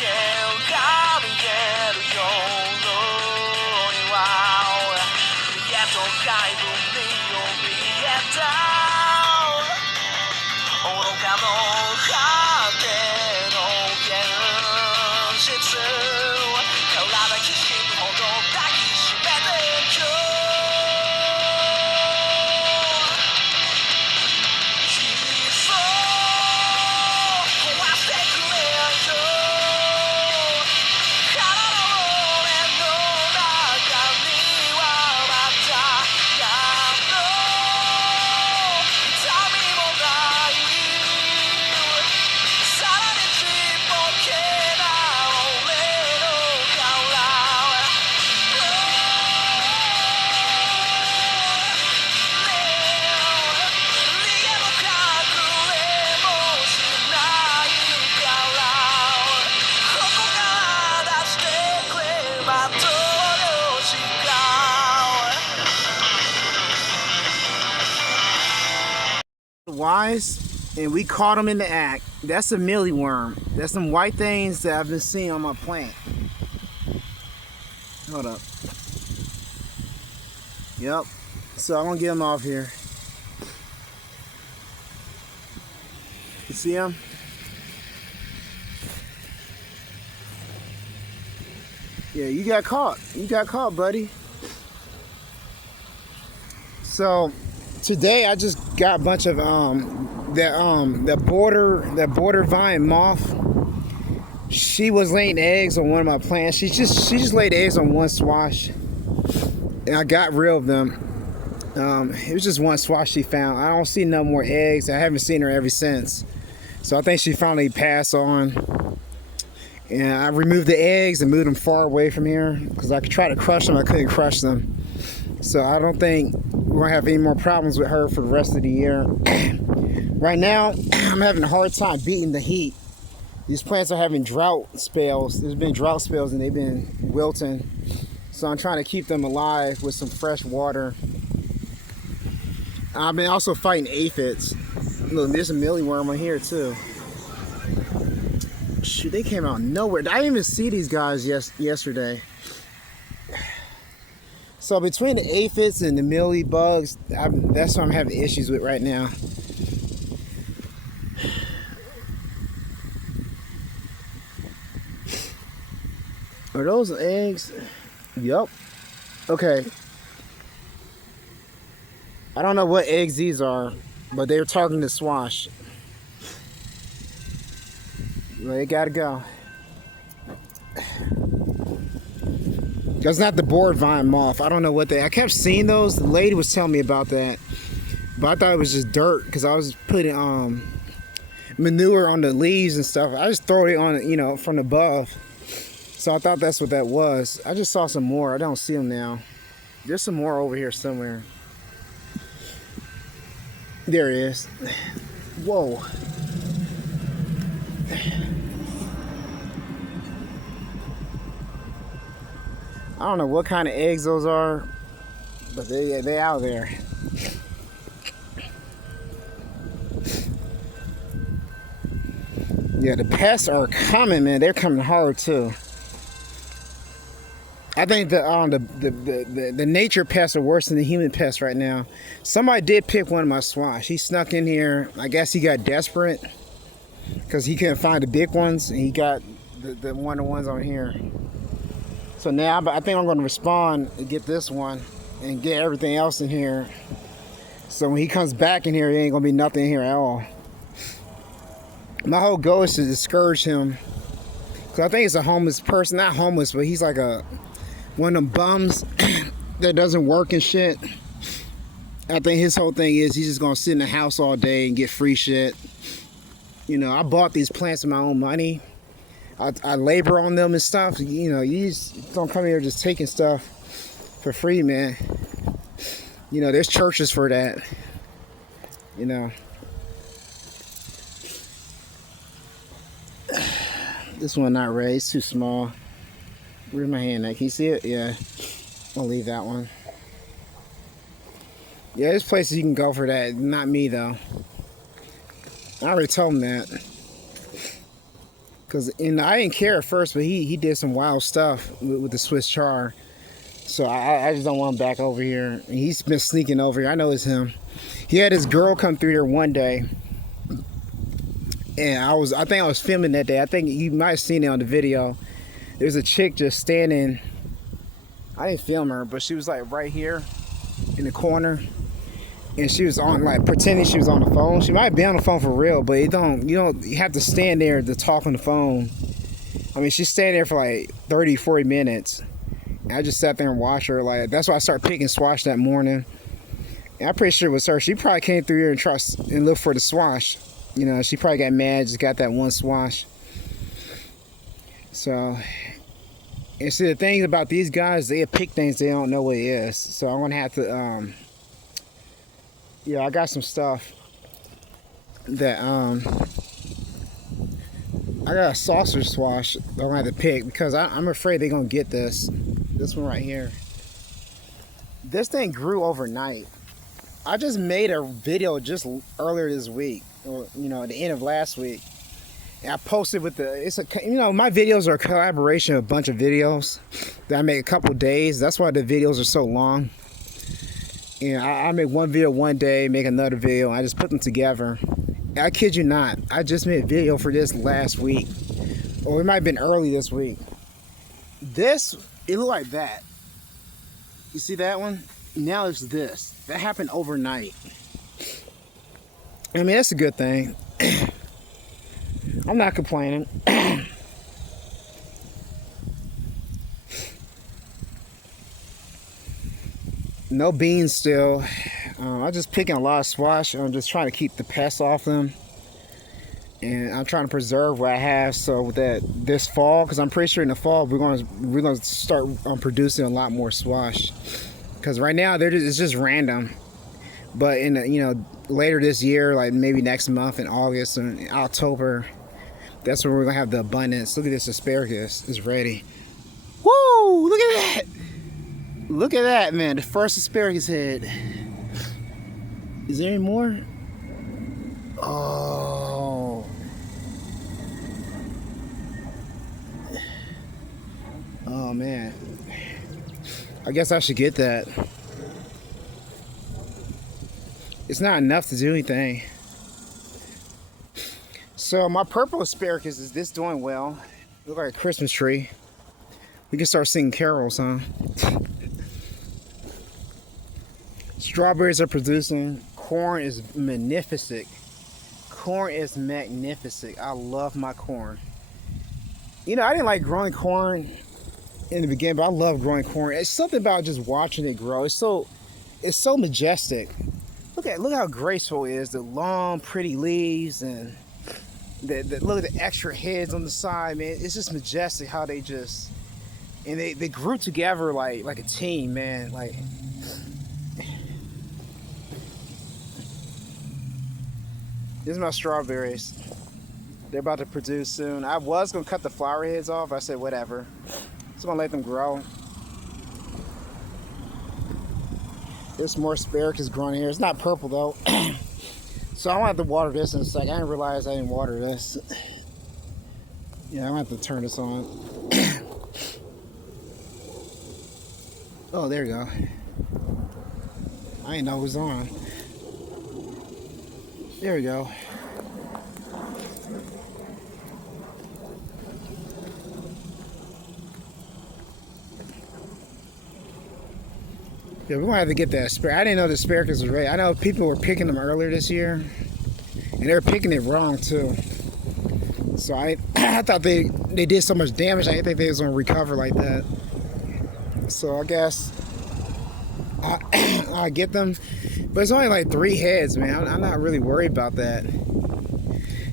が見える夜には家と海分に怯えた愚かの果ての現実体きしむほど抱きしめてくWise, and we caught them in the act. That's a mealyworm. That's some white things that I've been seeing on my plant. Hold up. Yep. So I'm gonna get them off here. You see them? Yeah, you got caught. You got caught, buddy. So today I just got a bunch of that border vine moth. She was laying eggs on one of my plants. She just laid eggs on one swash, and I got rid of them. It was just one swash she found. I don't see no more eggs. I haven't seen her ever since. So I think she finally passed on. And I removed the eggs and moved them far away from here because I could try to crush them. I couldn't crush them. So I don't think we're gonna have any more problems with her for the rest of the year. Right now, I'm having a hard time beating the heat. These plants are having drought spells. There's been drought spells and they've been wilting. So I'm trying to keep them alive with some fresh water. I've been also fighting aphids. Look, there's a mealyworm on here too. Shoot, they came out of nowhere. I didn't even see these guys yesterday. So between the aphids and the mealy bugs, that's what I'm having issues with right now. Are those eggs? Yup. Okay. I don't know what eggs these are, but they were talking to Swash. Well, they gotta go. That's not the board vine moth. I don't know what I kept seeing those. The lady was telling me about that, but I thought it was just dirt because I was putting manure on the leaves and stuff. I just throw it on, from above. So I thought that's what that was. I just saw some more. I don't see them now. There's some more over here somewhere. There it is. Whoa. I don't know what kind of eggs those are, but they out there. Yeah, the pests are coming, man. They're coming hard too. I think the nature pests are worse than the human pests right now. Somebody did pick one of my swash. He snuck in here. I guess he got desperate because he couldn't find the big ones, and he got the ones on here. So now I think I'm going to respond and get this one and get everything else in here. So when he comes back in here, there ain't going to be nothing in here at all. My whole goal is to discourage him. Because I think it's a homeless person. Not homeless, but he's like one of them bums that doesn't work and shit. I think his whole thing is he's just going to sit in the house all day and get free shit. I bought these plants with my own money. I labor on them and stuff. You just don't come here just taking stuff for free, man. There's churches for that. This one not ready. It's too small. Where's my hand at? Can you see it? Yeah. I'll leave that one. Yeah, there's places you can go for that. Not me, though. I already told him that. Cause I didn't care at first, but he did some wild stuff with the Swiss char. So I just don't want him back over here. And he's been sneaking over here. I know it's him. He had his girl come through here one day, and I think I was filming that day. I think you might have seen it on the video. There's a chick just standing. I didn't film her, but she was like right here in the corner, and she was on like pretending she was on the phone. She might be on the phone for real, but you have to stand there to talk on the phone. I mean, she's standing there for like 30, 40 minutes. And I just sat there and watched her. Like, that's why I started picking squash that morning. And I'm pretty sure it was her. She probably came through here and tried and looked for the squash. You know, she probably got mad, just got that one squash. So, and see, the thing about these guys, they pick things they don't know what it is. So I'm gonna have to, yeah, I got some stuff that, I got a saucer squash I'm gonna have to pick because I'm afraid they're gonna get this one right here. This thing grew overnight. I just made a video just earlier this week, or at the end of last week. And I posted with my videos are a collaboration of a bunch of videos that I make a couple days. That's why the videos are so long. And I make one video one day, make another video, and I just put them together. And I kid you not, I just made a video for this last week. Or it might have been early this week. It looked like that. You see that one? Now it's this. That happened overnight. I mean, that's a good thing. I'm not complaining. No beans still. I'm just picking a lot of squash. I'm just trying to keep the pests off them. And I'm trying to preserve what I have so that this fall, because I'm pretty sure in the fall we're gonna start producing a lot more squash. Because right now it's just random. But in later this year, like maybe next month in August and October, that's when we're gonna have the abundance. Look at this asparagus, it's ready. Woo! Look at that! Look at that, man. The first asparagus head. Is there any more? Oh. Oh man. I guess I should get that. It's not enough to do anything. So my purple asparagus is this doing well. Look like a Christmas tree. We can start singing carols, huh? Strawberries are producing. Corn is magnificent. Corn is magnificent. I love my corn. I didn't like growing corn in the beginning, but I love growing corn. It's something about just watching it grow. It's so majestic. Look how graceful it is. The long, pretty leaves and look at the extra heads on the side, man. It's just majestic how they just they grew together like a team, man. Like. These are my strawberries. They're about to produce soon. I was gonna cut the flower heads off. I said whatever. Just gonna let them grow. There's more asparagus growing here. It's not purple though. So I'm gonna have to water this in a second. I didn't realize I didn't water this. Yeah, I'm gonna have to turn this on. Oh, there you go. I didn't know it was on. There we go. Yeah, we're gonna have to get that asparagus. I didn't know the asparagus was ready. I know people were picking them earlier this year, and they were picking it wrong too. So I thought they did so much damage. I didn't think they was gonna recover like that. So I guess I get them, but it's only like 3 heads, man. I'm not really worried about that.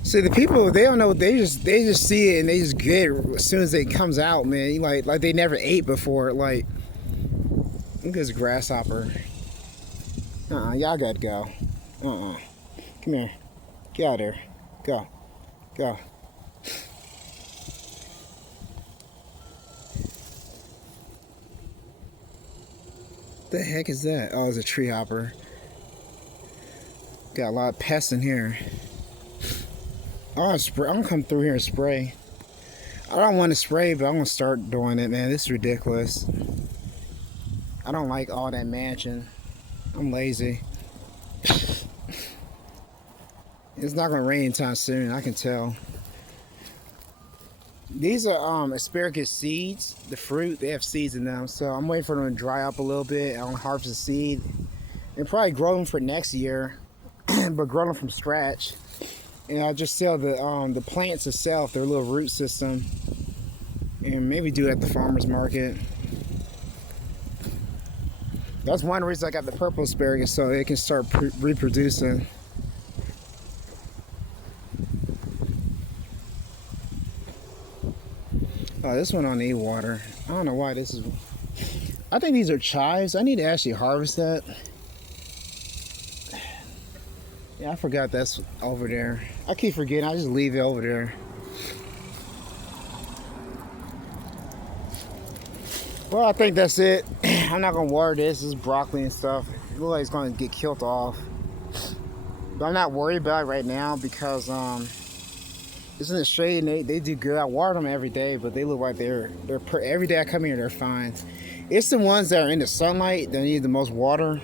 See, the people, they don't know. They just see it and they just get it as soon as it comes out, man. Like they never ate before. Like, look at this grasshopper. Y'all gotta go. Come here. Get out of there. Go. Go. The heck is that? Oh, it's a tree hopper. Got a lot of pests in here. I'm gonna come through here and spray. I don't want to spray, but I'm gonna start doing it, man. This is ridiculous. I don't like all that mansion. I'm lazy. It's not gonna rain anytime soon, I can tell. These are asparagus seeds, the fruit, they have seeds in them. So I'm waiting for them to dry up a little bit. I'm gonna harvest the seed and probably grow them for next year, but grow them from scratch. And I'll just sell the plants itself, their little root system, and maybe do it at the farmer's market. That's one reason I got the purple asparagus, so it can start reproducing. Oh, this one on need water. I don't know why this is. I think these are chives. I need to actually harvest that. Yeah, I forgot that's over there. I keep forgetting. I just leave it over there. Well, I think that's it. I'm not gonna water this. This is broccoli and stuff. It looks like it's gonna get killed off. But I'm not worried about it right now because it's in the shade and they do good. I water them every day, but they look like they're every day I come here, they're fine. It's the ones that are in the sunlight that need the most water,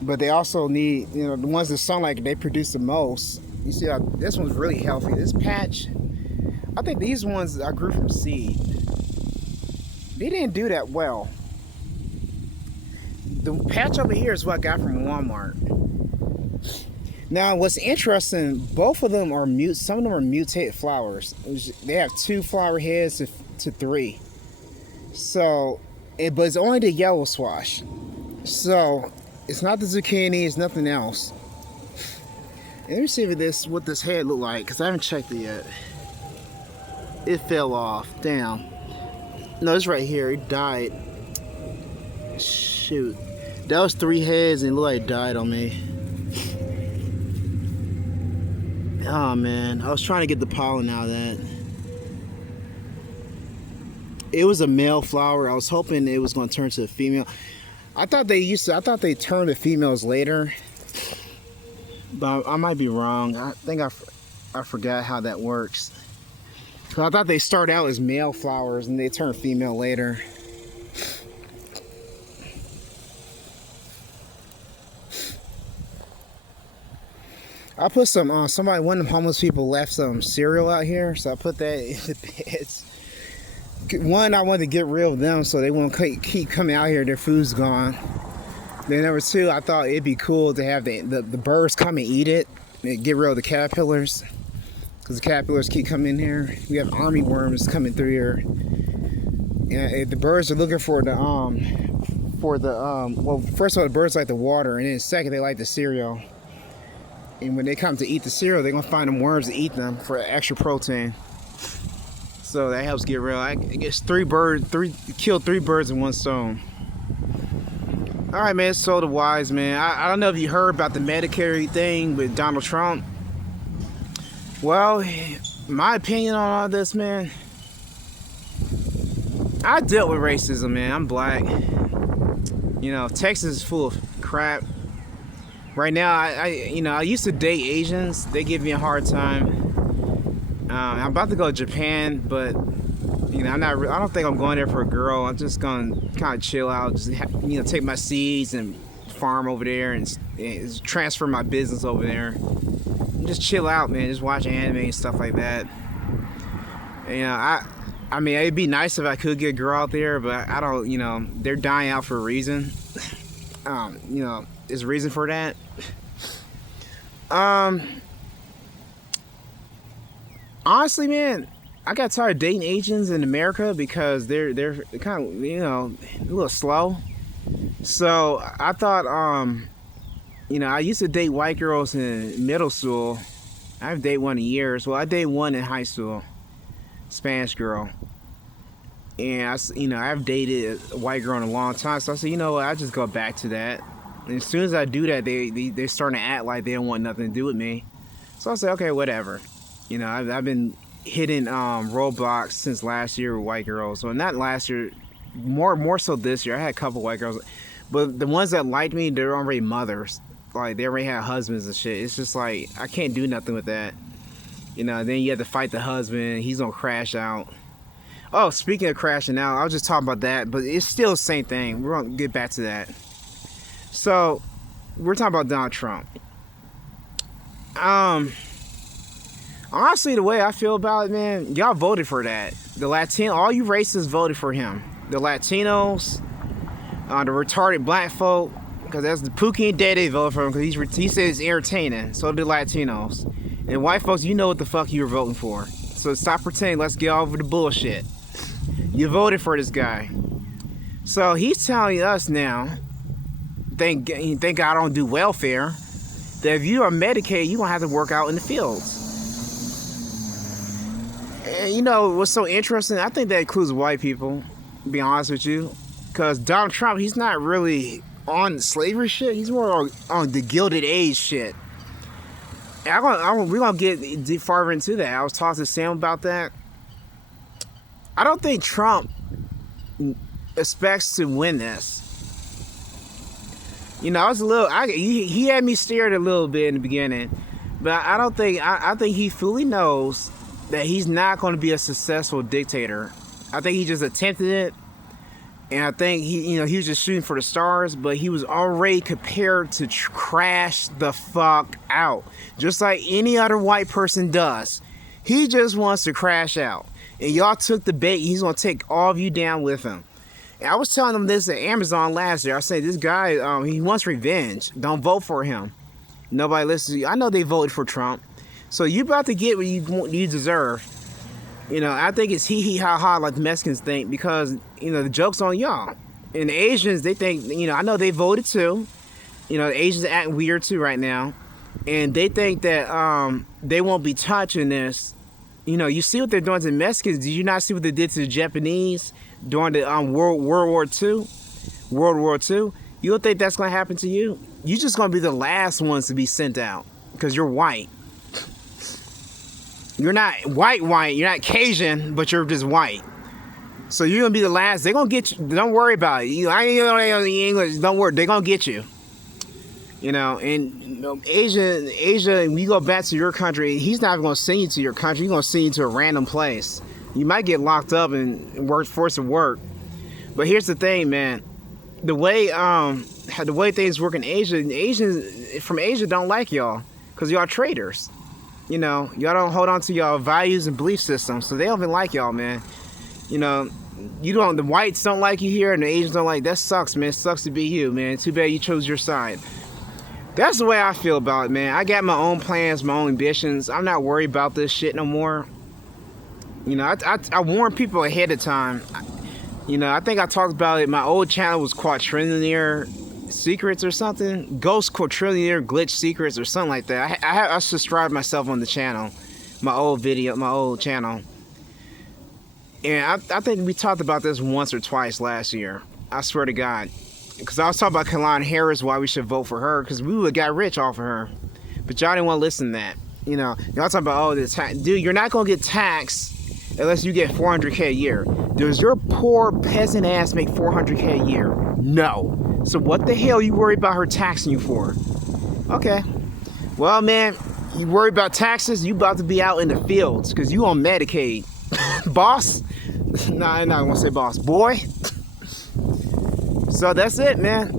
but they also need, the ones in the sunlight, they produce the most. You see how this one's really healthy. This patch, I think these ones I grew from seed. They didn't do that well. The patch over here is what I got from Walmart. Now, what's interesting, both of them are some of them are mutated flowers. They have 2 flower heads to 3. So, but it's only the yellow squash. So, it's not the zucchini, it's nothing else. And let me see what this head look like, because I haven't checked it yet. It fell off. Damn. No, it's right here. It died. Shoot. That was 3 heads and it looked like it died on me. Oh man, I was trying to get the pollen out of that. It was a male flower. I was hoping it was going to turn to a female. I thought they turned to females later, but I might be wrong. I think I forgot how that works. So I thought they start out as male flowers and they turn female later. I put some, one of the homeless people left some cereal out here, so I put that in the beds. One, I wanted to get rid of them so they won't keep coming out here, their food's gone. Then number 2, I thought it'd be cool to have the birds come and eat it and get rid of the caterpillars, because the caterpillars keep coming in here. We have army worms coming through here. And the birds are looking for well, first of all, the birds like the water, and then second, they like the cereal. And when they come to eat the cereal, they're gonna find them worms to eat them for extra protein. So that helps get rid of. I guess killed 3 birds in one stone. All right, man. So the wise man. I don't know if you heard about the Medicare thing with Donald Trump. Well, my opinion on all this, man. I dealt with racism, man. I'm black. Texas is full of crap. Right now, I used to date Asians. They give me a hard time. I'm about to go to Japan, but I don't think I'm going there for a girl. I'm just gonna kind of chill out, just take my seeds and farm over there and transfer my business over there. And just chill out, man. Just watch anime and stuff like that. I mean, it'd be nice if I could get a girl out there, but I don't. They're dying out for a reason. There's a reason for that. Honestly, man, I got tired of dating Asians in America because they're kind of a little slow. So I thought I used to date white girls in middle school. I haven't dated one in years. Well, I dated one in high school, Spanish girl. And I've dated a white girl in a long time. So I said, I just go back to that. And as soon as I do that, they're starting to act like they don't want nothing to do with me. So I said, okay, whatever. I've been hitting roadblocks since last year with white girls. So not last year, more so this year. I had a couple white girls, but the ones that liked me, they're already mothers. Like they already had husbands and shit. It's just like I can't do nothing with that. You know, then you have to fight the husband. He's gonna crash out. Oh, speaking of crashing out, I was just talking about that, but it's still the same thing. We're gonna get back to that. So, we're talking about Donald Trump. Honestly, the way I feel about it, man, y'all voted for that. The Latino, all you racists voted for him. The Latinos, the retarded black folk, because that's the Pookie and Dede voted for him because he says it's entertaining. So did Latinos. And white folks, you know what the fuck you were voting for. So stop pretending. Let's get over the bullshit. You voted for this guy. So he's telling us now, thank God I don't do welfare, that if you are Medicaid, you're going to have to work out in the fields. And you know what's so interesting? I think that includes white people, to be honest with you. Because Donald Trump, he's not really on slavery shit. He's more on the Gilded Age shit. And we're going to get farther into that. I was talking to Sam about that. I don't think Trump expects to win this. You know, I was he had me scared a little bit in the beginning. But I don't think, I think he fully knows that he's not going to be a successful dictator. I think he just attempted it. And I think he was just shooting for the stars, but he was already prepared to crash the fuck out. Just like any other white person does. He just wants to crash out. And y'all took the bait. He's going to take all of you down with him. And I was telling him this at Amazon last year. I said, this guy, he wants revenge. Don't vote for him. Nobody listens to you. I know they voted for Trump. So you about to get what you deserve. You know, I think it's hee ha ha like the Mexicans think because, you know, the joke's on y'all. And the Asians, they think, you know, I know they voted too. You know, the Asians are acting weird too right now. And they think that they won't be touching this. You know, you see what they're doing to the Mexicans. Did you not see what they did to the Japanese during the World War II? World War II? You don't think that's going to happen to you? You're just going to be the last ones to be sent out because you're white. You're not white, you're not Cajun, but you're just white. So you're going to be the last. They're going to get you. Don't worry about it. I ain't know English. Don't worry. They're going to get you. You know, and you know, Asia, when you go back to your country, he's not going to send you to your country. He's going to send you to a random place. You might get locked up and forced to work. But here's the thing, man. The way things work in Asia, Asians from Asia don't like y'all because y'all traitors. You know, y'all don't hold on to y'all values and belief systems, so they don't even like y'all, man. You know, the whites don't like you here, and the Asians don't like. That sucks, man. It sucks to be you, man. Too bad you chose your side. That's the way I feel about it, man. I got my own plans, my own ambitions. I'm not worried about this shit no more. You know, I warn people ahead of time. You know, I think I talked about it. My old channel was Quadrillionaire Secrets or something. Ghost Quadrillionaire Glitch Secrets or something like that. I subscribed myself on the channel. My old channel. And I think we talked about this once or twice last year. I swear to God. Because I was talking about Kamala Harris, why we should vote for her. Because we would have got rich off of her. But y'all didn't want to listen to that. You know, y'all talking about, oh, this tax. Dude, you're not going to get taxed unless you get $400K a year. Does your poor peasant ass make $400K a year? No. So what the hell you worry about her taxing you for? Okay. Well, man, you worry about taxes, you about to be out in the fields because you on Medicaid. Boss? Nah, I'm not going to say boss. Boy? So that's it, man.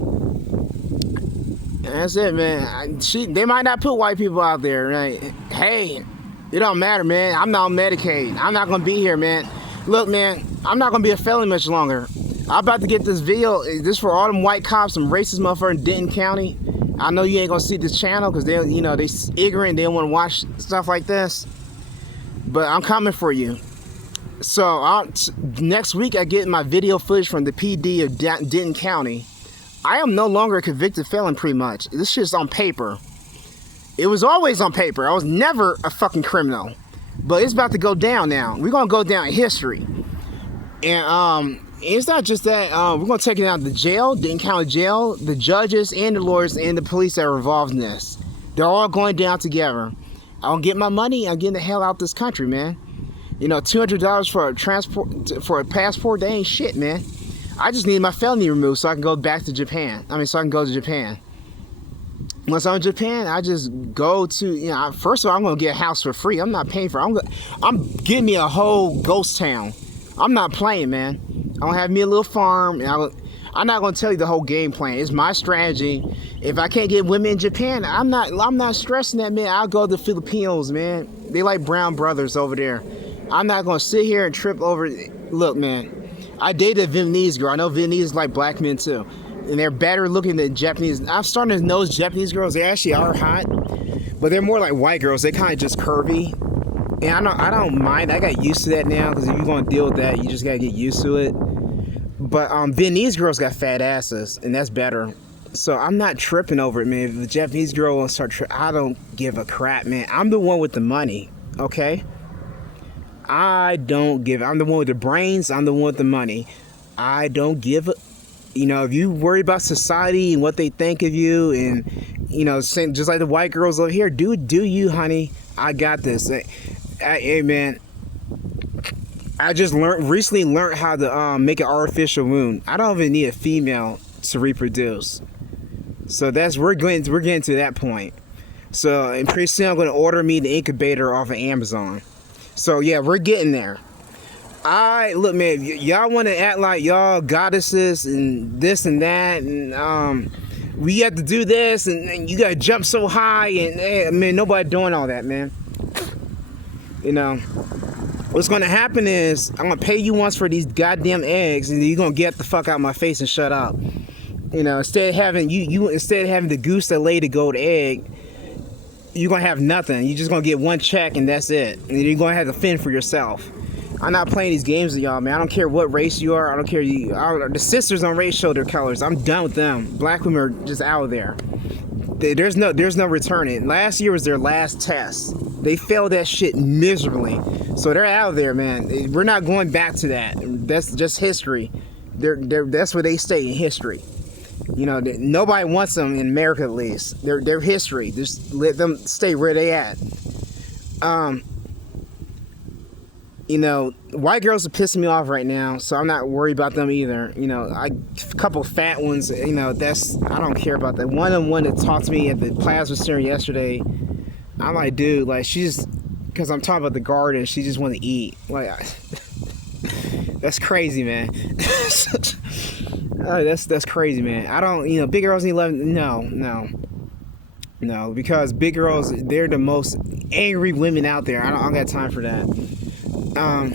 That's it, man. They might not put white people out there, right? Hey, it don't matter, man. I'm not on Medicaid. I'm not going to be here, man. Look, man, I'm not going to be a felon much longer. I'm about to get this video. This for all them white cops, some racist motherfuckers in Denton County. I know you ain't going to see this channel because they ignorant. They don't want to watch stuff like this. But I'm coming for you. So next week I get my video footage from the PD of Denton County. I am no longer a convicted felon pretty much. This shit's on paper. It was always on paper. I was never a fucking criminal. But it's about to go down now. We're going to go down in history. And it's not just that. We're going to take it out of the jail, Denton County Jail, the judges and the lawyers and the police that are involved in this. They're all going down together. I'll get my money. I'm getting the hell out of this country, man. You know, $200 for a passport, that ain't shit, man. I just need my felony removed so I can go back to Japan. So I can go to Japan. Once I'm in Japan, I just go to, first of all, I'm going to get a house for free. I'm not paying for it. I'm getting me a whole ghost town. I'm not playing, man. I'm going to have me a little farm. And I'm not going to tell you the whole game plan. It's my strategy. If I can't get women in Japan, I'm not stressing that, man. I'll go to the Filipinos, man. They like brown brothers over there. I'm not going to sit here and trip over. Look, man, I dated a Vietnamese girl. I know Vietnamese like black men, too. And they're better looking than Japanese. I'm starting to notice Japanese girls, they actually are hot, but they're more like white girls. They kind of just curvy. And I don't mind. I got used to that now, because if you're going to deal with that, you just got to get used to it. But Vietnamese girls got fat asses, and that's better. So I'm not tripping over it, man. If the Japanese girl wants to start tripping, I don't give a crap, man. I'm the one with the money, okay? I'm the one with the brains. I'm the one with the money. I don't give a... if you worry about society and what they think of you, and just like the white girls over here, do you, honey? I got this. Hey, man, I just recently learned how to make an artificial womb. I don't even need a female to reproduce. So we're getting to that point. So and pretty soon I'm going to order me the incubator off of Amazon. So yeah, we're getting there. Look, man, y'all want to act like y'all goddesses and this and that, and we have to do this, and you got to jump so high, and man, nobody doing all that, man. What's going to happen is I'm going to pay you once for these goddamn eggs, and you're going to get the fuck out of my face and shut up. Instead of having instead of having the goose that laid the gold egg, you're going to have nothing. You're just going to get one check, and that's it. And you're going to have to fend for yourself. I'm not playing these games with y'all, man. I don't care what race you are. I don't care. The sisters don't race show their colors. I'm done with them. Black women are just out there. There's no returning. Last year was their last test. They failed that shit miserably. So they're out of there, man. We're not going back to that. That's just history. That's where they stay in history. Nobody wants them in America, at least. They're history. Just let them stay where they at. White girls are pissing me off right now, so I'm not worried about them either. A couple fat ones, I don't care about that. One that talked to me at the plasma center yesterday, I'm like, dude, like, because I'm talking about the garden, she just wanted to eat. Like, that's crazy, man. That's crazy, man. I don't, big girls need 11, no, because big girls, they're the most angry women out there. I don't got time for that. I'm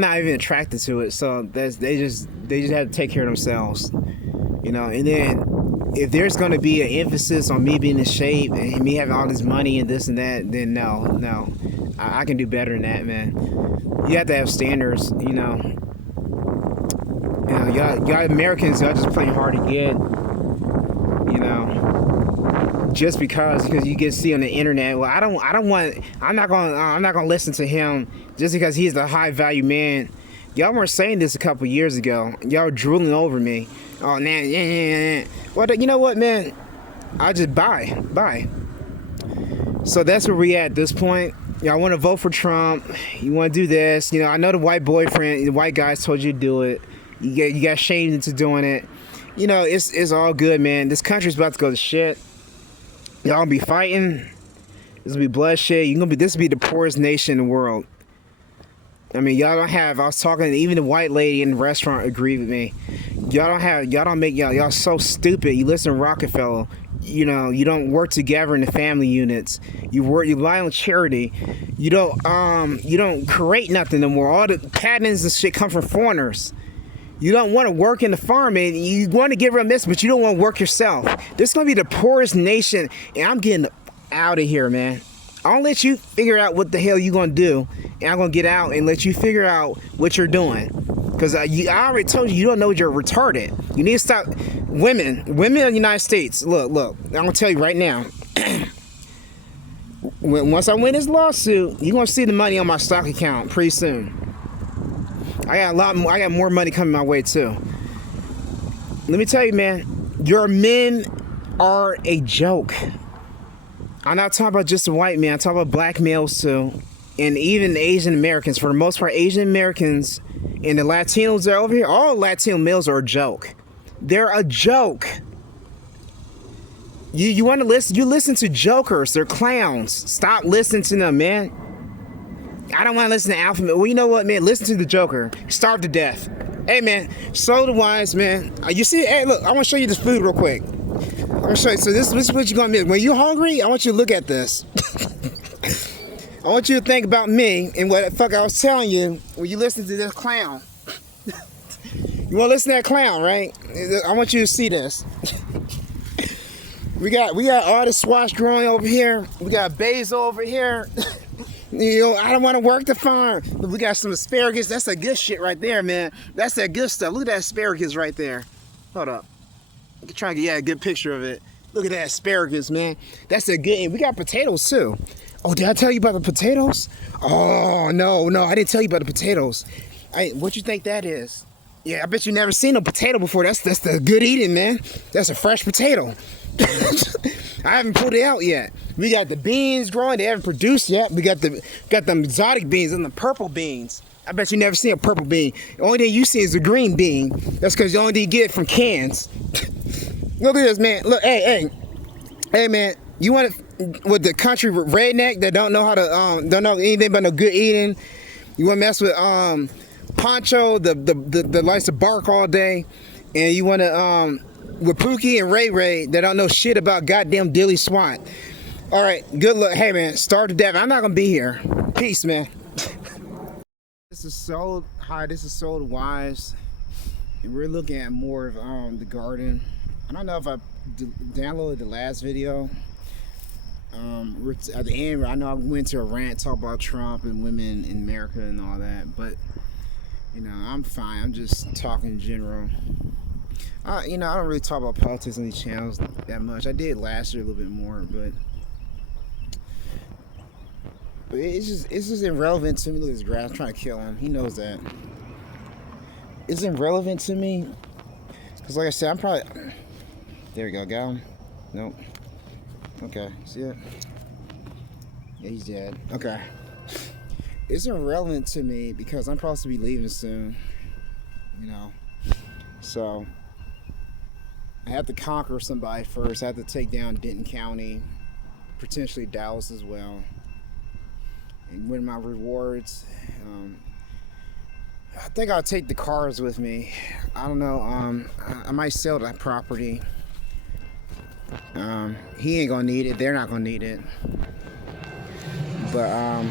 not even attracted to it, so they just have to take care of themselves, and then if there's going to be an emphasis on me being in shape and me having all this money and this and that, then no, I can do better than that, man. You have to have standards, y'all Americans, y'all just playing hard to get, just because you can see on the internet. Well, I'm not gonna listen to him just because he's the high value man. Y'all weren't saying this a couple years ago. Y'all were drooling over me. Oh, man, yeah. Well, you know what, man? I just bye. So that's where we at this point. Y'all want to vote for Trump? You want to do this? I know the white guys told you to do it. You got shamed into doing it. It's all good, man. This country's about to go to shit. Y'all gonna be fighting. This will be bloodshed. This will be the poorest nation in the world. I mean, y'all don't have. I was talking. Even the white lady in the restaurant agreed with me. Y'all so stupid. You listen to Rockefeller. You don't work together in the family units. You rely on charity. You don't create nothing no more. All the patents and shit come from foreigners. You don't want to work in the farm, and you want to get rid of this, but you don't want to work yourself. This is going to be the poorest nation, and I'm getting out of here, man. I'll let you figure out what the hell you're going to do, and I'm going to get out and let you figure out what you're doing. Because I already told you don't know you're retarded. You need to stop. Women in the United States, look, I'm going to tell you right now. Once I win this lawsuit, you're going to see the money on my stock account pretty soon. I got more money coming my way too. Let me tell you, man, your men are a joke. I'm not talking about just the white men. I'm talking about black males too, and even Asian Americans. For the most part, Asian Americans and the Latinos that are over here, all Latino males are a joke. They're a joke. You want to listen? You listen to jokers. They're clowns. Stop listening to them, man. I don't want to listen to Alphabet. Well, you know what, man? Listen to the Joker. Starve to death. Hey, man. So the wise, man. You see? Hey, look. I want to show you this food real quick. I'm gonna show you. So this is what you're gonna miss. When you're hungry, I want you to look at this. I want you to think about me and what the fuck I was telling you when you listen to this clown. You want to listen to that clown, right? I want you to see this. We got all the squash growing over here. We got basil over here. You know, I don't want to work the farm. But we got some asparagus. That's that good shit right there, man. That's that good stuff. Look at that asparagus right there. Hold up. I can try to get a good picture of it. Look at that asparagus, man. That's a good. And we got potatoes too. Oh, did I tell you about the potatoes? Oh no, I didn't tell you about the potatoes. What you think that is? Yeah, I bet you never seen a potato before. That's the good eating, man. That's a fresh potato. I haven't pulled it out yet. We got the beans growing. They haven't produced yet. We got them exotic beans and the purple beans. I bet you never seen a purple bean. The only thing you see is the green bean. That's because the only thing you get from cans. Look at this, man. Look, hey, man. You want to, with the country redneck that don't know how to don't know anything about no good eating? You want to mess with Poncho, the likes to bark all day, and you want to with Pookie and Ray Ray that don't know shit about goddamn Dilly Swat. All right, good luck. Hey, man, starve to death. I'm not gonna be here. Peace, man. This is so hi. This is Soul Wise, and we're looking at more of the garden. I don't know if I downloaded the last video. We're at the end. I know I went to a rant, talk about Trump and women in America and all that, but you know, I'm fine. I'm just talking in general. You know, I don't really talk about politics on these channels that much. I did last year a little bit more, but it's just irrelevant to me. Look at this grass. I'm trying to kill him. He knows that. It's irrelevant to me because, like I said, I'm probably. There we go. Got him. Nope. Okay. See it? Yeah, he's dead. Okay. It's irrelevant to me because I'm supposed to be leaving soon. You know. So I have to conquer somebody first. I have to take down Denton County, potentially Dallas as well, and win my rewards. I think I'll take the cars with me. I don't know. I might sell that property. He ain't gonna need it. They're not gonna need it. But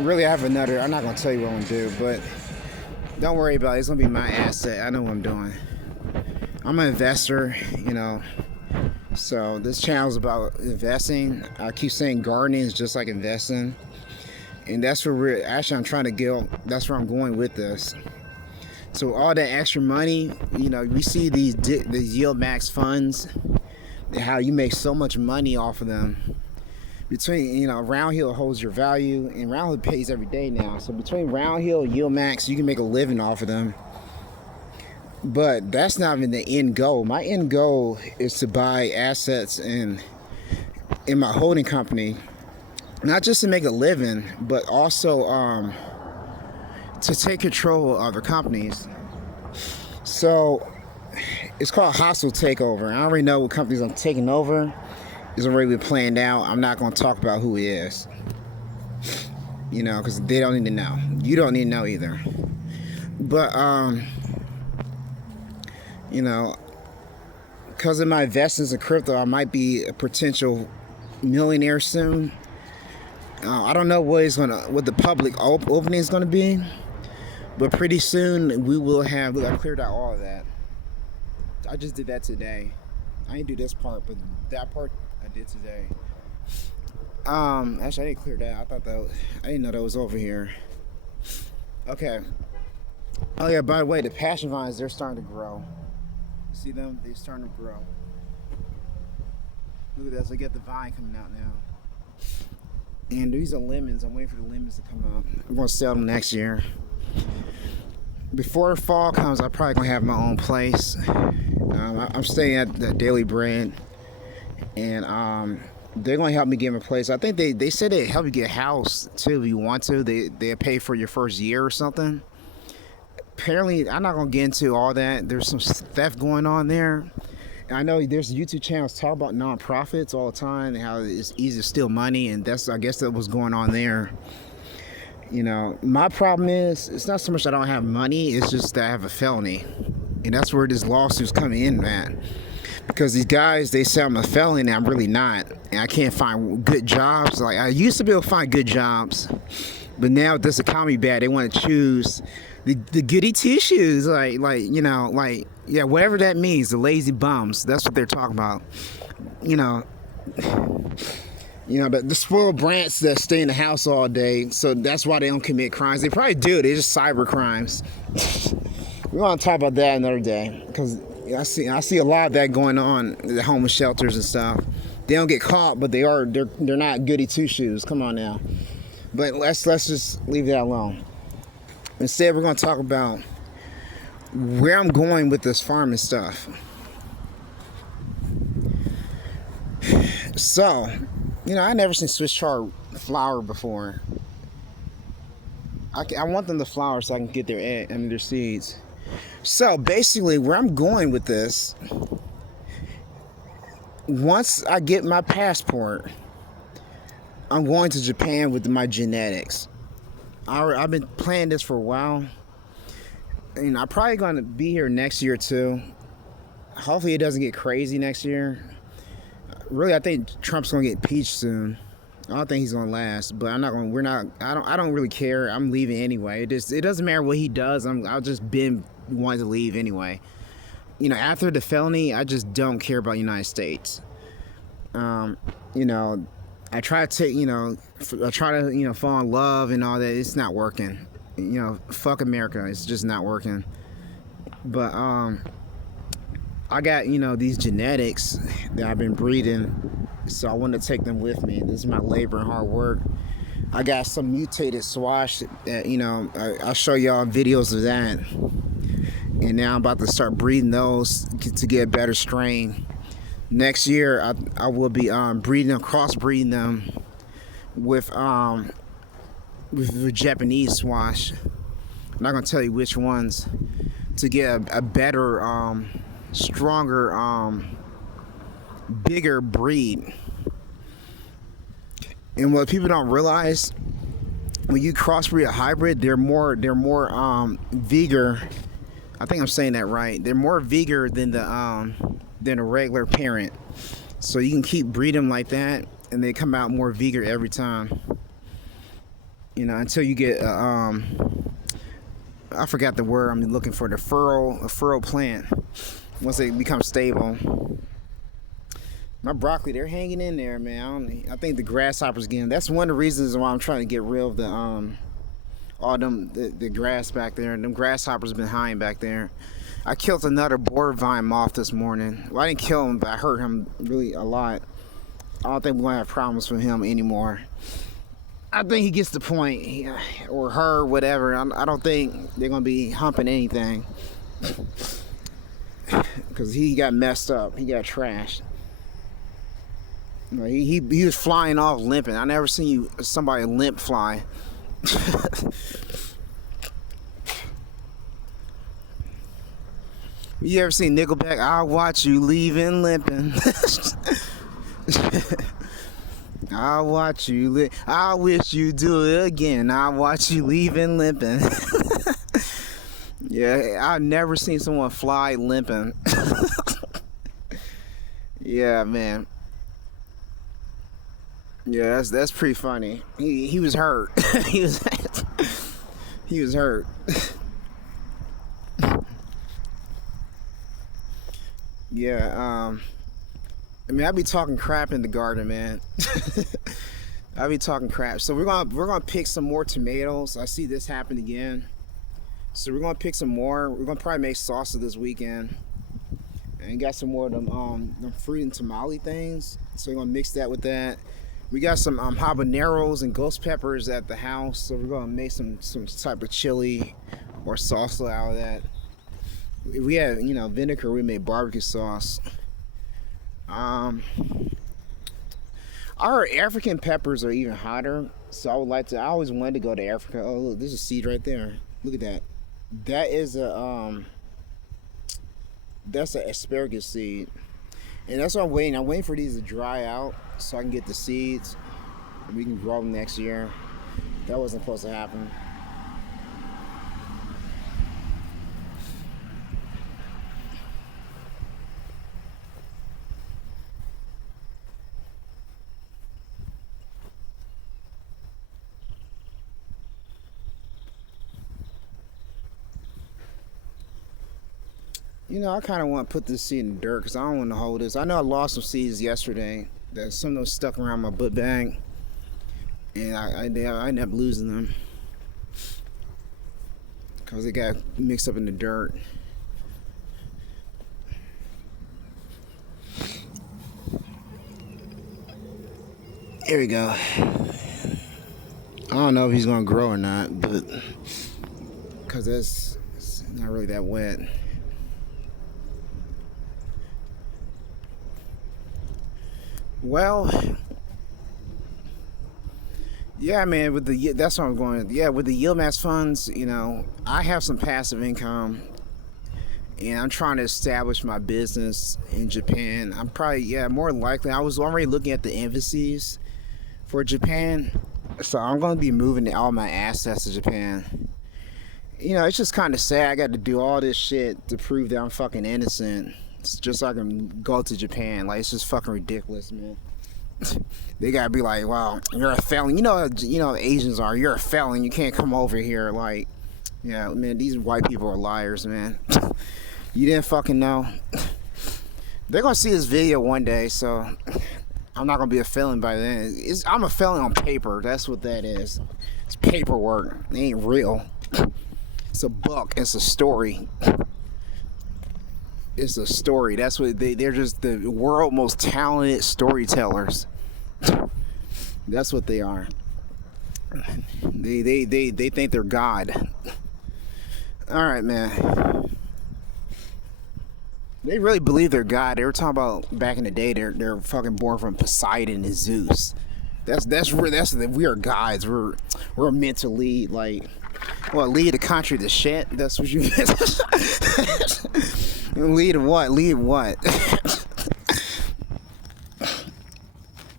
really, I have another. I'm not gonna tell you what I'm gonna do, but don't worry about it. It's gonna be my asset. I know what I'm doing. I'm an investor, you know. So this channel is about investing. I keep saying gardening is just like investing, and that's where I'm trying to go. That's where I'm going with this. So all that extra money, you know, we see these yield max funds, how you make so much money off of them. Between, you know, Round Hill holds your value, and Round Hill pays every day now. So between Round Hill and Yield Max, you can make a living off of them. But that's not even the end goal. My end goal is to buy assets in my holding company, not just to make a living, but also to take control of other companies. So it's called hostile takeover. I already know what companies I'm taking over. It's already been planned out. I'm not going to talk about who it is, you know, because they don't need to know. You don't need to know either. But you know, because of my investments in crypto, I might be a potential millionaire soon. I don't know what the public opening is gonna be, but pretty soon we will have. Look, I cleared out all of that. I just did that today. I didn't do this part, but that part I did today. Actually, I didn't clear that. I didn't know that was over here. Okay. Oh yeah. By the way, the passion vines, they're starting to grow. See them? They're starting to grow. Look at this. I get the vine coming out now. And these are lemons. I'm waiting for the lemons to come out. I'm gonna sell them next year. Before fall comes, I'm probably gonna have my own place. I'm staying at the Daily Bread, and they're gonna help me get my place. I think they said they help you get a house too if you want to. They pay for your first year or something. Apparently, I'm not gonna get into all that. There's some theft going on there, I know there's YouTube channels talk about nonprofits all the time and how it's easy to steal money, and that's, I guess, that was going on there. You know, my problem is it's not so much I don't have money; it's just that I have a felony, and that's where this lawsuit's coming in, man. Because these guys, they say I'm a felon, and I'm really not, and I can't find good jobs. Like, I used to be able to find good jobs, but now with this economy bad, they want to choose the goody two shoes, yeah, whatever that means, the lazy bums. That's what they're talking about. You know, the spoiled brats that stay in the house all day, so that's why they don't commit crimes. They probably do. They're just cyber crimes. We're gonna talk about that another day, because I see a lot of that going on at the homeless shelters and stuff. They don't get caught, but they're not goody two shoes. Come on now. But let's just leave that alone. Instead, we're gonna talk about where I'm going with this farming stuff. So, I never seen Swiss chard flower before. I want them to flower so I can get their seeds. So basically, where I'm going with this, once I get my passport, I'm going to Japan with my genetics. I've been planning this for a while. I'm probably going to be here next year too. Hopefully it doesn't get crazy next year. Really, I think Trump's going to get impeached soon. I don't think he's going to last, but I don't really care. I'm leaving anyway. It doesn't matter what he does. I'll just been wanting to leave anyway. After the felony, I just don't care about the United States. I try to fall in love and all that. It's not working. Fuck America. It's just not working. But I got these genetics that I've been breeding, so I want to take them with me. This is my labor and hard work. I got some mutated squash that I'll show y'all videos of that. And now I'm about to start breeding those to get a better strain. Next year, I will be crossbreeding them with Japanese squash. I'm not gonna tell you which ones, to get a better, stronger, bigger breed. And what people don't realize, when you crossbreed a hybrid, they're more vigor. I think I'm saying that right. They're more vigor than a regular parent. So you can keep breeding them like that, and they come out more vigor every time. Until you get I forgot the word I'm looking for, a furrow plant. Once they become stable. My broccoli, they're hanging in there, man. I think the grasshoppers again. That's one of the reasons why I'm trying to get rid of the grass back there. Them grasshoppers been hiding back there. I killed another border vine moth this morning. Well, I didn't kill him, but I hurt him really a lot. I don't think we're gonna have problems with him anymore. I think he gets the point, or her, whatever. I don't think they're gonna be humping anything, because he got messed up. He got trashed. He was flying off limping. I never seen somebody limp fly. You ever seen Nickelback? I'll watch you leaving limping. I'll watch you I wish you do it again. I'll watch you leaving limping. Yeah, I've never seen someone fly limping. Yeah, man. Yeah, that's pretty funny. He was hurt. he was hurt. Yeah, I be talking crap in the garden, man. I be talking crap. So we're gonna pick some more tomatoes. I see this happen again. So we're gonna pick some more. We're gonna probably make salsa this weekend. And got some more of them fruit and tamale things. So we're gonna mix that with that. We got some habaneros and ghost peppers at the house. So we're gonna make some type of chili or salsa out of that. If we had vinegar, we made barbecue sauce. Our African peppers are even hotter, so I always wanted to go to Africa. Oh look, there's a seed right there. Look at that. That is that's an asparagus seed. And that's what I'm waiting. I'm waiting for these to dry out so I can get the seeds. We can grow them next year. That wasn't supposed to happen. You know, I kind of want to put this seed in the dirt because I don't want to hold this. I know I lost some seeds yesterday. That some of those stuck around my book bag, and I ended up losing them because they got mixed up in the dirt. Here we go. I don't know if he's gonna grow or not, but because it's not really that wet. Well, yeah, man. That's what I'm going. Yeah, with the Yieldmaster funds, you know, I have some passive income, and I'm trying to establish my business in Japan. I'm probably, yeah, more likely. I was already looking at the embassies for Japan, so I'm going to be moving all my assets to Japan. You know, it's just kind of sad. I got to do all this shit to prove that I'm fucking innocent. It's just so I can go to Japan. Like, it's just fucking ridiculous, man. They gotta be like, wow, you're a felon. You know, Asians are. You're a felon. You can't come over here. Like, yeah, man, these white people are liars, man. You didn't fucking know. They're gonna see this video one day, so I'm not gonna be a felon by then. I'm a felon on paper. That's what that is. It's paperwork. It ain't real. It's a book. It's a story. It's a story. That's what they're just the world's most talented storytellers. That's what they are. They think they're God. All right, man. They really believe they're God. They were talking about back in the day. They're fucking born from Poseidon and Zeus. That's we are gods. We're meant to lead, like, well, lead the country to shit. That's what you meant. Lead what? Lead what?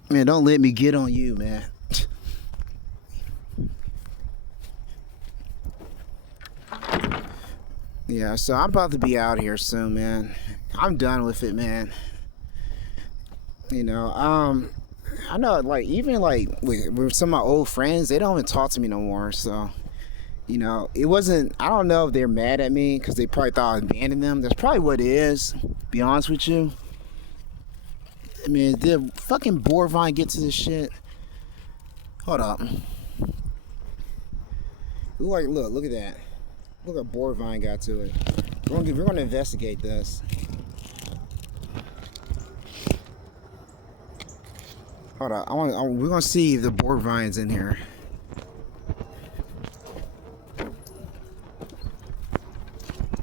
Man, don't let me get on you, man. Yeah, so I'm about to be out here soon, man. I'm done with it, man. You know, I know, like, even like with some of my old friends, they don't even talk to me no more. So, you know, it wasn't, I don't know if they're mad at me because they probably thought I abandoned them. That's probably what it is, to be honest with you. I mean, did fucking Borvine get to this shit? Hold up. Look at that. Look at Borvine got to it. We're gonna investigate this. Hold on. We're gonna see if the Borvine's in here.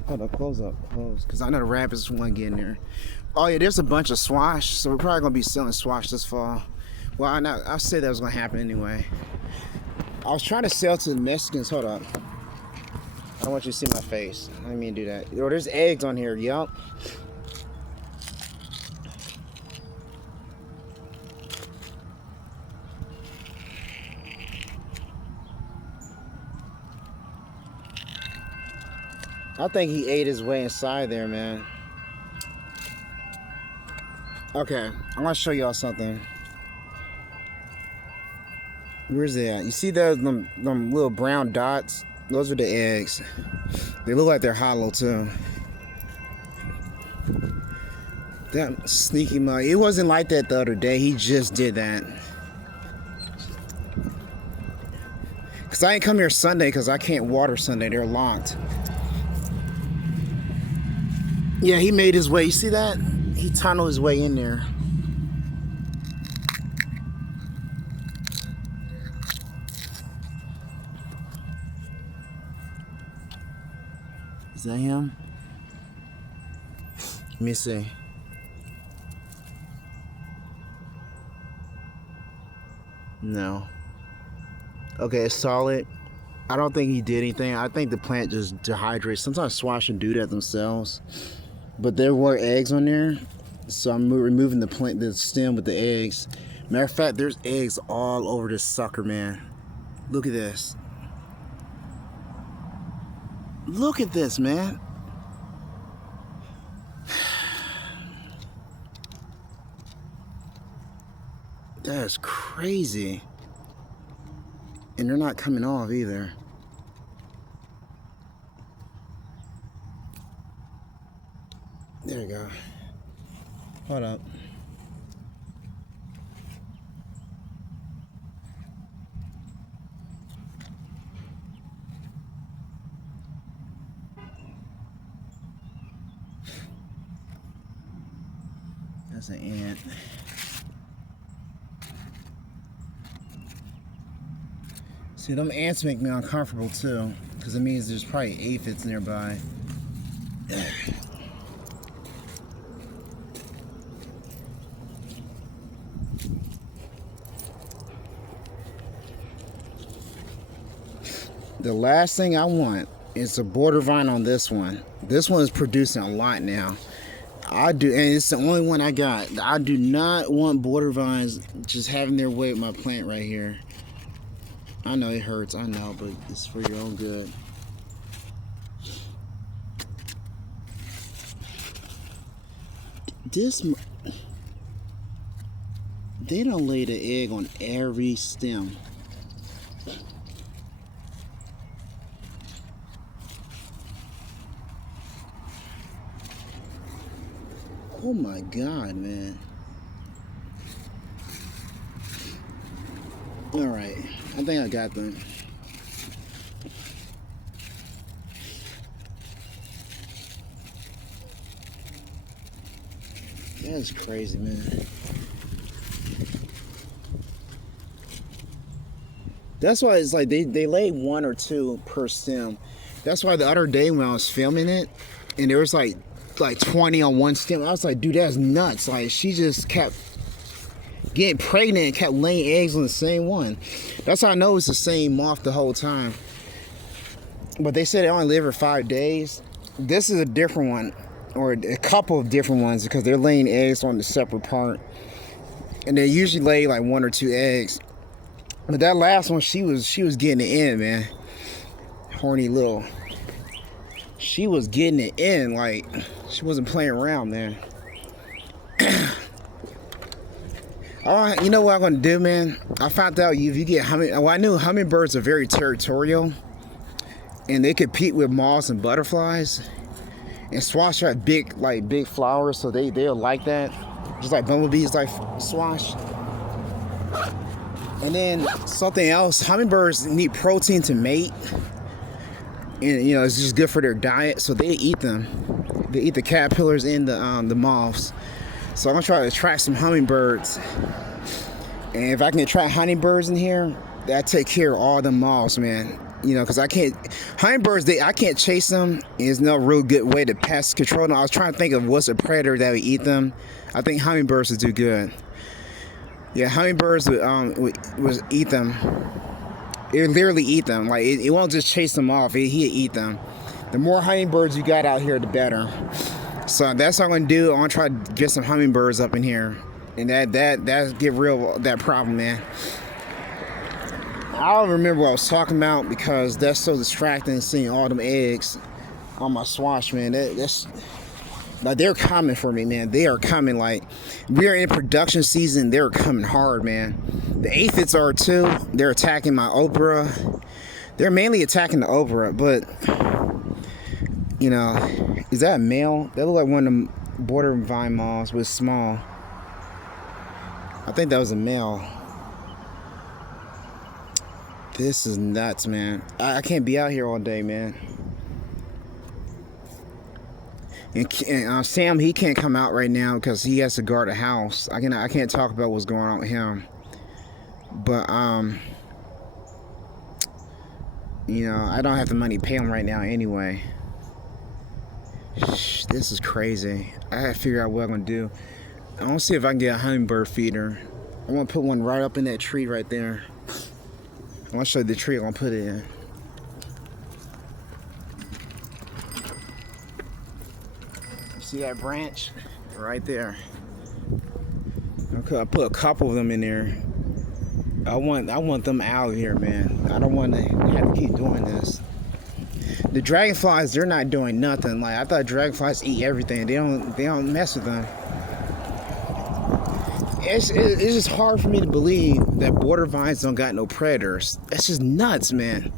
Hold up, close, because I know the rabbits want to get in there. Oh yeah, there's a bunch of swash, so we're probably gonna be selling swash this fall. Well, I said that was gonna happen anyway. I was trying to sell to the Mexicans. Hold up. I don't want you to see my face. I didn't mean to do that. Oh, there's eggs on here. Yup. I think he ate his way inside there, man. Okay, I'm gonna show y'all something. Where's it at? You see them little brown dots? Those are the eggs. They look like they're hollow too. That sneaky mug. It wasn't like that the other day. He just did that. Cause I ain't come here Sunday because I can't water Sunday. They're locked. Yeah, he made his way. You see that? He tunneled his way in there. Is that him? Let me see. No. Okay, it's solid. I don't think he did anything. I think the plant just dehydrates. Sometimes swash and do that themselves. But there were eggs on there. So I'm removing the plant, the stem with the eggs. Matter of fact, there's eggs all over this sucker, man. Look at this. Look at this, man. That is crazy. And they're not coming off either. There you go. Hold up. That's an ant. See, them ants make me uncomfortable too, because it means there's probably aphids nearby. The last thing I want is a border vine on this one. This one is producing a lot now. I do, and it's the only one I got. I do not want border vines just having their way with my plant right here. I know it hurts, I know, but it's for your own good. They don't lay the egg on every stem. Oh my God, man. All right, I think I got them. That's crazy, man. That's why it's like they lay one or two per stem. That's why the other day when I was filming it, and there was like 20 on one stem, I was like, dude, that's nuts. Like, she just kept getting pregnant and kept laying eggs on the same one. That's how I know it's the same moth the whole time. But they said it only lived for 5 days. This is a different one, or a couple of different ones, because they're laying eggs on the separate part, and they usually lay like 1 or 2 eggs. But that last one, she was getting it in, man. Horny little. She was getting it in, like she wasn't playing around, man. Alright, you know what I'm gonna do, man? I found out if you get I knew hummingbirds are very territorial, and they compete with moths and butterflies. And swash have big flowers, so they'll like that. Just like bumblebees like swash. And then something else, hummingbirds need protein to mate. And you know, it's just good for their diet, so they eat them. They eat the caterpillars and the moths. So I'm gonna try to attract some hummingbirds. And if I can attract hummingbirds in here, that take care of all the moths, man. You know, because hummingbirds, I can't chase them. There's no real good way to pest control them. I was trying to think of what's a predator that would eat them. I think hummingbirds would do good. Yeah, hummingbirds would eat them. It would literally eat them. Like, it won't just chase them off. He'd eat them. The more hummingbirds you got out here, the better. So that's what I'm gonna do. I'm gonna try to get some hummingbirds up in here, and that get rid of that problem, man. I don't remember what I was talking about because that's so distracting seeing all them eggs on my swash, man. That's like, they're coming for me, man. They are coming. Like, we're in production season. They're coming hard, man. The aphids are too. They're attacking my okra. They're mainly attacking the okra, but you know, is that a male? That looked like one of them border vine moths, but small. I think that was a male. This is nuts, man. I can't be out here all day, man. And Sam, he can't come out right now because he has to guard a house. I can't talk about what's going on with him. But you know, I don't have the money to pay him right now anyway. This is crazy. I gotta figure out what I'm gonna do. I want to see if I can get a hummingbird feeder. I want to put one right up in that tree right there. I want to show you the tree I'm gonna put it in. See that branch? right there. Okay, I put a couple of them in there. I want them out of here, man. I don't want to have to keep doing this. The dragonflies, they're not doing nothing. Like, I thought dragonflies eat everything. They don't mess with them. It's just hard for me to believe that border vines don't got no predators. That's just nuts, man.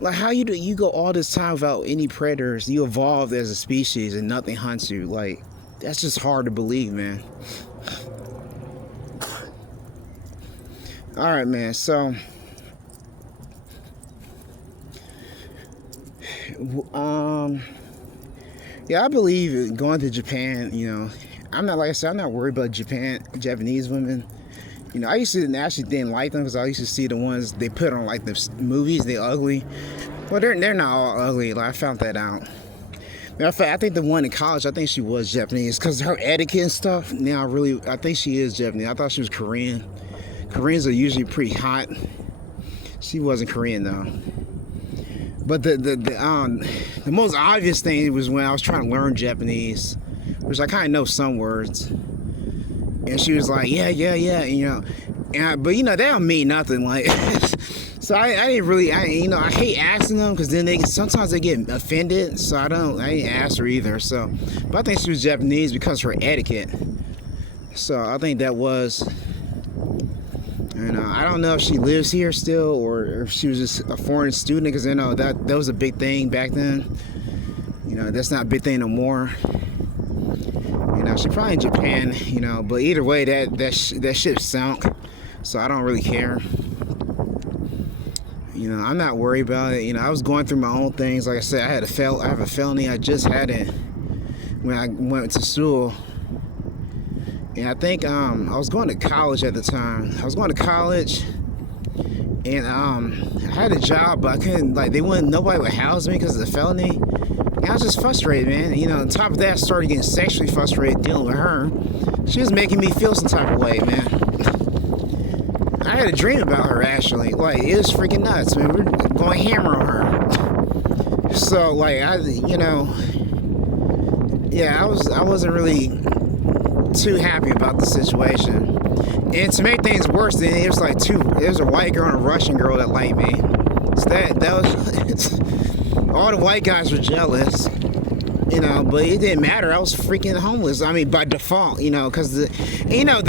Like, how you go all this time without any predators? You evolved as a species and nothing hunts you. Like, that's just hard to believe, man. All right, man. So, yeah, I believe going to Japan. You know, I'm not, like I said, I'm not worried about Japanese women. You know, I used to actually didn't like them because I used to see the ones they put on like the movies. They're ugly. Well, they're not all ugly. Like, I found that out. Matter of fact, I think the one in college, I think she was Japanese because her etiquette and stuff. Now, I think she is Japanese. I thought she was Korean. Koreans are usually pretty hot. She wasn't Korean though. But the most obvious thing was when I was trying to learn Japanese, which I kind of know some words, and she was like, yeah, you know, but you know, they don't mean nothing. Like, so I didn't really, I hate asking them because then sometimes they get offended. So I didn't ask her either. So, but I think she was Japanese because of her etiquette. So I think that was. And I don't know if she lives here still or if she was just a foreign student, because you know that was a big thing back then. You know, that's not a big thing no more. You know, she probably in Japan. You know, but either way, that ship sunk, so I don't really care. You know, I'm not worried about it. You know, I was going through my own things. Like I said, I have a felony. I just had it when I went to school. And I think I was going to college at the time. I was going to college, and I had a job, but I couldn't, like, nobody would house me because of the felony. And I was just frustrated, man. You know, on top of that, I started getting sexually frustrated dealing with her. She was making me feel some type of way, man. I had a dream about her, actually. Like, it was freaking nuts, man. We were going hammer on her. So, like, I wasn't really too happy about the situation. And to make things worse, then it was a white girl and a Russian girl that liked me. So that was all the white guys were jealous, you know, but it didn't matter. I was freaking homeless. I mean, by default, you know, because the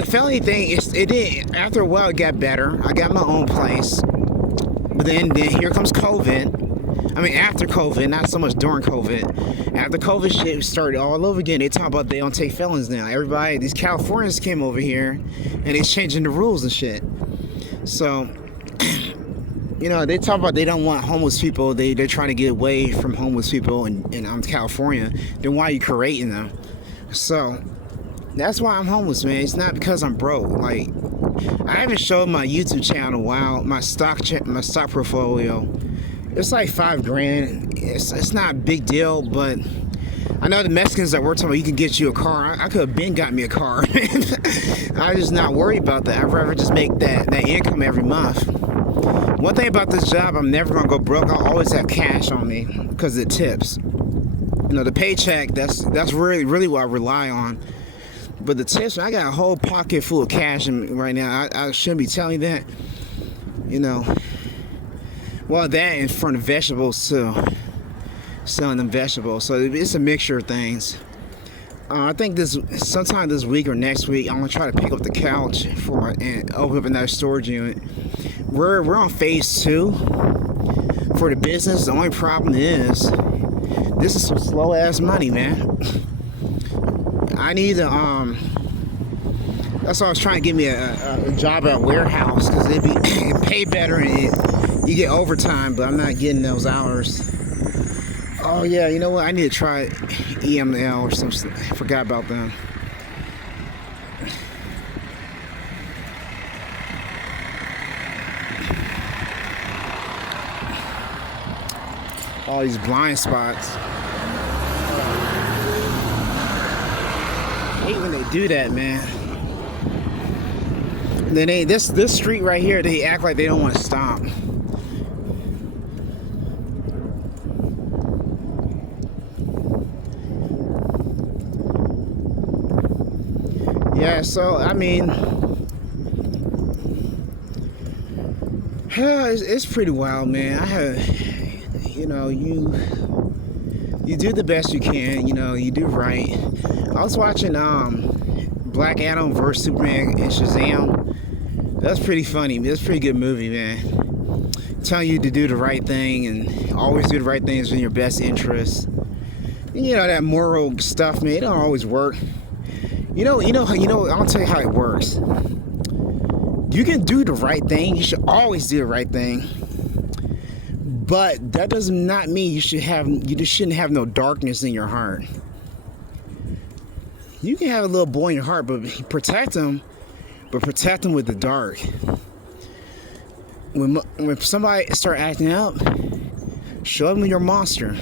felony thing, it didn't, after a while it got better. I got my own place, but then here comes COVID. I mean, after COVID, not so much during COVID. After COVID shit started all over again, they talk about they don't take felons now. Everybody, these Californians came over here, and they're changing the rules and shit. So, you know, they talk about they don't want homeless people. They're trying to get away from homeless people in California. Then why are you creating them? So, that's why I'm homeless, man. It's not because I'm broke. Like, I haven't showed my YouTube channel in a while. My stock portfolio. It's like $5,000. It's not a big deal, but I know the Mexicans that were talking about you can get you a car. I could have been got me a car. I'm just not worried about that. I'd rather just make that income every month. One thing about this job, I'm never gonna go broke. I'll always have cash on me because of the tips. You know, the paycheck, that's really what I rely on. But the tips, I got a whole pocket full of cash right now. I shouldn't be telling you that. You know. Well, that in front of vegetables too, selling them vegetables. So it's a mixture of things. I think sometime this week or next week, I'm gonna try to pick up the couch and open up another storage unit. We're on phase 2 for the business. The only problem is this is some slow ass money, man. I need to That's why I was trying to get me a job at a warehouse because it pay better and you get overtime, but I'm not getting those hours. Oh yeah, you know what? I need to try EML or something. I forgot about them. All these blind spots. I hate when they do that, man. And then this street right here, they act like they don't want to stop. so I mean, it's pretty wild, man. I have, you know, you do the best you can, you know, you do right. I was watching Black Adam vs Superman and Shazam. That's pretty funny. That's a pretty good movie, man. Telling you to do the right thing and always do the right things in your best interest. You know, that moral stuff, man, it don't always work. I'll tell you how it works. You can do the right thing. You should always do the right thing. But that does not mean you just shouldn't have no darkness in your heart. You can have a little boy in your heart, but protect them with the dark. When somebody start acting up, show them your monster.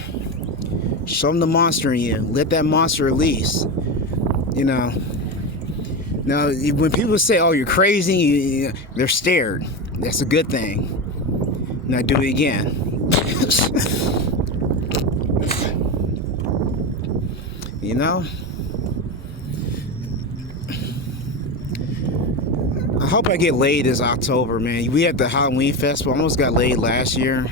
Show them the monster in you. Let that monster release. You know. Now, when people say, "Oh, you're crazy," they're scared. That's a good thing. Now do it again. You know? I hope I get laid this October, man. We had the Halloween festival. I almost got laid last year.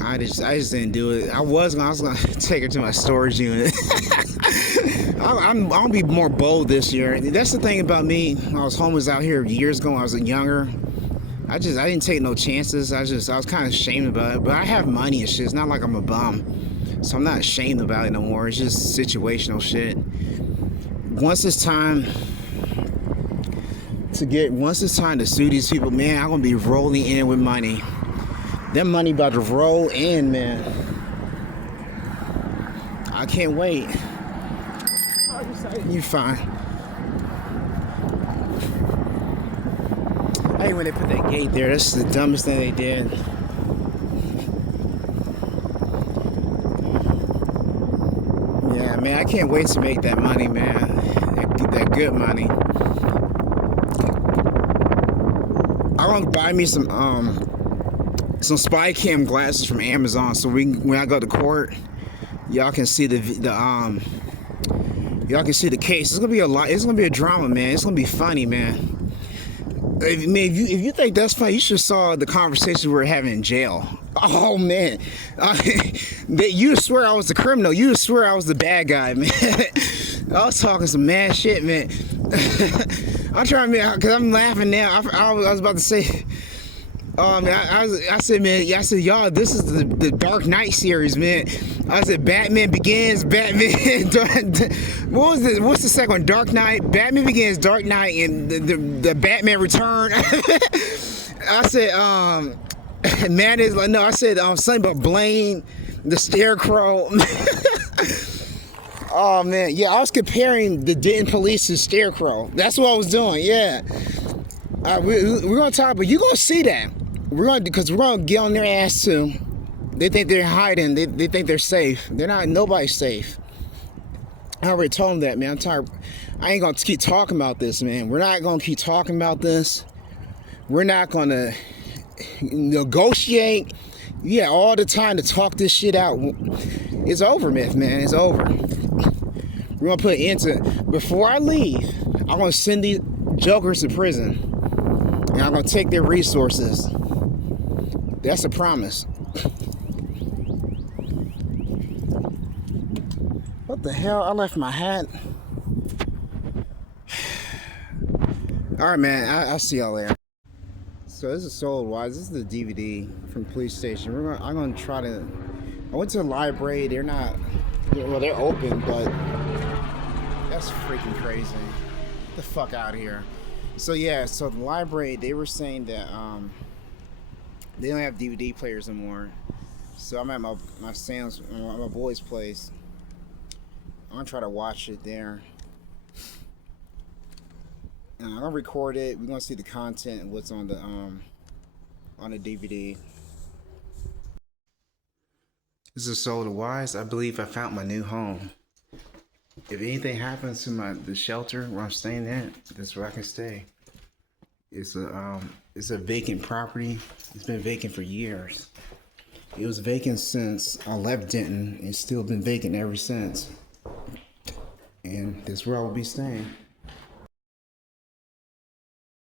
I just didn't do it. I was gonna take her to my storage unit. I'll be more bold this year. That's the thing about me. I was homeless out here years ago when I was younger. I didn't take no chances. I was kind of ashamed about it. But I have money and shit. It's not like I'm a bum. So I'm not ashamed about it no more. It's just situational shit. Once it's time to sue these people, man, I'm gonna be rolling in with money. That money about to roll in, man. I can't wait. You fine. I hate when they put that gate there. That's the dumbest thing they did. Yeah, man, I can't wait to make that money, man. That good money. I want to buy me some spy cam glasses from Amazon, so when I go to court, y'all can see y'all can see the case. It's gonna be a lot. It's gonna be a drama, man. It's gonna be funny, man. If you think that's funny, you should saw the conversation we were having in jail. Oh man, you swear I was the criminal. You swear I was the bad guy, man. I was talking some mad shit, man. I'm trying to, because I'm laughing now. I was about to say. I said, man, I said, y'all, this is the Dark Knight series, man. I said, Batman Begins, Batman. What was this? What's the second one? Dark Knight, Batman Begins, Dark Knight, and the Batman Return. I said, man is like, no, I said, something about Blaine, the Scarecrow. Oh man, yeah, I was comparing the Denton Police to Scarecrow. That's what I was doing, yeah. We're gonna talk, but you're gonna see that. Because we're gonna get on their ass too. They think they're hiding. They think they're safe. They're not. Nobody's safe. I already told them that, man. I'm tired. I ain't gonna keep talking about this, man. We're not gonna keep talking about this. We're not gonna negotiate. Yeah, all the time to talk this shit out. It's over, man. It's over. We're gonna put an end to it. Before I leave, I'm gonna send these jokers to prison. And I'm gonna take their resources. That's a promise. What the hell? I left my hat. Alright, man. I'll see y'all there. So this is Sold Wise. This is the DVD from the police station. I'm gonna try to. I went to the library. They're not. Well, they're open, but that's freaking crazy. Get the fuck out of here. So yeah, so the library, they were saying that they don't have DVD players anymore. So I'm at my boy's place. I'm gonna try to watch it there. I'm gonna record it. We're gonna see the content and what's on the DVD. This is Soul to Wise. I believe I found my new home. If anything happens to the shelter where I'm staying at, that's where I can stay. It's a vacant property. It's been vacant for years. It was vacant since I left Denton. It's still been vacant ever since. And that's where I will be staying.